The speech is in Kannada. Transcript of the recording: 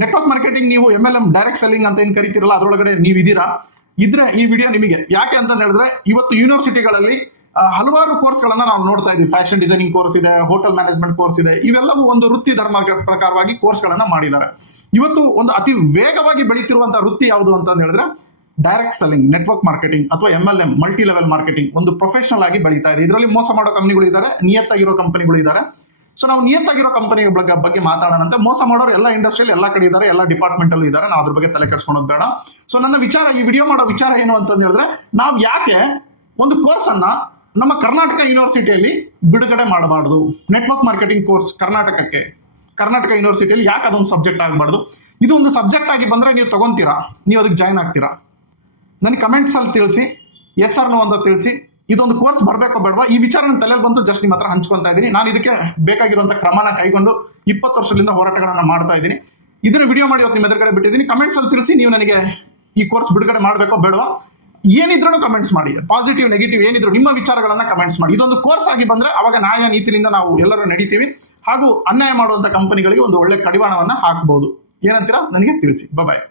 ನೆಟ್ವರ್ಕ್ ಮಾರ್ಕೆಟಿಂಗ್ ನೀವು MLM ಡೈರೆಕ್ಟ್ ಸೆಲ್ಲಿಂಗ್ ಅಂತ ಏನ್ ಕರಿತಿರಲ್ಲ ಅದರೊಳಗಡೆ ನೀವು ಇದ್ದೀರಾ ಇದ್ರೆ ಈ ವಿಡಿಯೋ ನಿಮಗೆ ಯಾಕೆ ಅಂತ ಹೇಳಿದ್ರೆ ಇವತ್ತು ಯೂನಿವರ್ಸಿಟಿಗಳಲ್ಲಿ ಹಲವಾರು ಕೋರ್ಸ್ಗಳನ್ನ ನಾವು ನೋಡ್ತಾ ಇದ್ವಿ. ಫ್ಯಾಷನ್ ಡಿಸೈನಿಂಗ್ ಕೋರ್ಸ್ ಇದೆ, ಹೋಟೆಲ್ ಮ್ಯಾನೇಜ್ಮೆಂಟ್ ಕೋರ್ಸ್ ಇದೆ, ಇವೆಲ್ಲವೂ ಒಂದು ವೃತ್ತಿ ಧರ್ಮ ಪ್ರಕಾರವಾಗಿ ಕೋರ್ಸ್ಗಳನ್ನ ಮಾಡಿದ್ದಾರೆ. ಇವತ್ತು ಒಂದು ಅತಿ ವೇಗವಾಗಿ ಬೆಳೀತಿರುವಂತಹ ವೃತ್ತಿ ಯಾವುದು ಅಂತ ಹೇಳಿದ್ರೆ ಡೈರೆಕ್ಟ್ ಸೆಲ್ಲಿಂಗ್, ನೆಟ್ವರ್ಕ್ ಮಾರ್ಕೆಟಿಂಗ್ ಅಥವಾ MLM ಮಲ್ಟಿ ಲೆವೆಲ್ ಮಾರ್ಕೆಟಿಂಗ್ ಒಂದು ಪ್ರೊಫೆಷನಲ್ ಆಗಿ ಬೆಳೀತಾ ಇದೆ. ಇದರಲ್ಲಿ ಮೋಸ ಮಾಡೋ ಕಂಪನಿಗಳು ಇದ್ದಾರೆ, ನಿಯತ್ತಾಗಿರೋ ಕಂಪನಿಗಳು ಇದ್ದಾರೆ. ಸೊ ನಾವು ನಿಯತ್ತಾಗಿರೋ ಕಂಪನಿ ಬಗ್ಗೆ ಮಾತಾಡೋಣಂತೆ. ಮೋಸ ಮಾಡೋರು ಎಲ್ಲ ಇಂಡಸ್ಟ್ರಿಯಲ್ಲಿ ಎಲ್ಲ ಕಡೆ ಇದ್ದಾರೆ, ಎಲ್ಲ ಡಿಪಾರ್ಟ್ಮೆಂಟ್ ಅಲ್ಲೂ ಇದ್ದಾರೆ. ನಾವು ಅದ್ರ ಬಗ್ಗೆ ತಲೆ ಕೆಡಿಸ್ಕೊಳೋದು ಬೇಡ. ಸೊ ನನ್ನ ವಿಚಾರ, ಈ ವಿಡಿಯೋ ಮಾಡೋ ವಿಚಾರ ಏನು ಅಂತ ಹೇಳಿದ್ರೆ, ನಾವು ಯಾಕೆ ಒಂದು ಕೋರ್ಸ್ ಅನ್ನ ನಮ್ಮ ಕರ್ನಾಟಕ ಯೂನಿವರ್ಸಿಟಿಯಲ್ಲಿ ಬಿಡುಗಡೆ ಮಾಡಬಾರ್ದು. ನೆಟ್ವರ್ಕ್ ಮಾರ್ಕೆಟಿಂಗ್ ಕೋರ್ಸ್ ಕರ್ನಾಟಕ ಯೂನಿವರ್ಸಿಟಿಯಲ್ಲಿ ಯಾಕೆ ಅದೊಂದು ಸಬ್ಜೆಕ್ಟ್ ಆಗಬಾರ್ದು? ಇದು ಒಂದು ಸಬ್ಜೆಕ್ಟ್ ಆಗಿ ಬಂದ್ರೆ ನೀವು ತಗೊಂತೀರಾ, ನೀವು ಅದಕ್ಕೆ ಜಾಯ್ನ್ ಆಗ್ತೀರಾ? ನನಗೆ ಕಮೆಂಟ್ಸ್ ಅಲ್ಲಿ ತಿಳಿಸಿ, ಎಸ್ ಆರ್ ನೋ ಅಂತ ತಿಳಿಸಿ. ಇದೊಂದು ಕೋರ್ಸ್ ಬರಬೇಕೋ ಬೇಡವಾ ಈ ವಿಚಾರ ನನ್ನ ತಲೆಯಲ್ಲಿ ಬಂತು, ಜಸ್ಟ್ ನಿಮ್ಮ ಹತ್ರ ಹಂಚ್ಕೊತಾ ಇದ್ದೀನಿ. ನಾನು ಇದಕ್ಕೆ ಬೇಕಾಗಿರುವಂತಹ ಕ್ರಮನ ಕೈಗೊಂಡು 20 ವರ್ಷದಿಂದ ಹೋರಾಟಗಳನ್ನ ಮಾಡ್ತಾ ಇದ್ದೀನಿ. ಇದನ್ನ ವಿಡಿಯೋ ಮಾಡಿ ಇವತ್ತು ನಿಮ್ಮ ಎದುರುಗಡೆ ಬಿಟ್ಟಿದ್ದೀನಿ. ಕಮೆಂಟ್ಸ್ ಅಲ್ಲಿ ತಿಳಿಸಿ, ನೀವು ನನಗೆ ಈ ಕೋರ್ಸ್ ಬಿಡುಗಡೆ ಮಾಡಬೇಕೋ ಬೇಡವಾ? ಏನಿದ್ರು ಕಮೆಂಟ್ಸ್ ಮಾಡಿ, ಪಾಸಿಟಿವ್ ನೆಗೆಟಿವ್ ಏನಿದ್ರು ನಿಮ್ಮ ವಿಚಾರಗಳನ್ನ ಕಮೆಂಟ್ಸ್ ಮಾಡಿ. ಇದೊಂದು ಕೋರ್ಸ್ ಆಗಿ ಬಂದ್ರೆ ಅವಾಗ ನ್ಯಾಯ ನೀತಿಯಿಂದ ನಾವು ಎಲ್ಲರೂ ನಡೀತೀವಿ, ಹಾಗೂ ಅನ್ಯಾಯ ಮಾಡುವಂತ ಕಂಪನಿಗಳಿಗೆ ಒಂದು ಒಳ್ಳೆ ಕಡಿವಾಣವನ್ನ ಹಾಕಬಹುದು. ಏನಂತೀರಾ? ನನಗೆ ತಿಳಿಸಿ. ಬಾಯ್.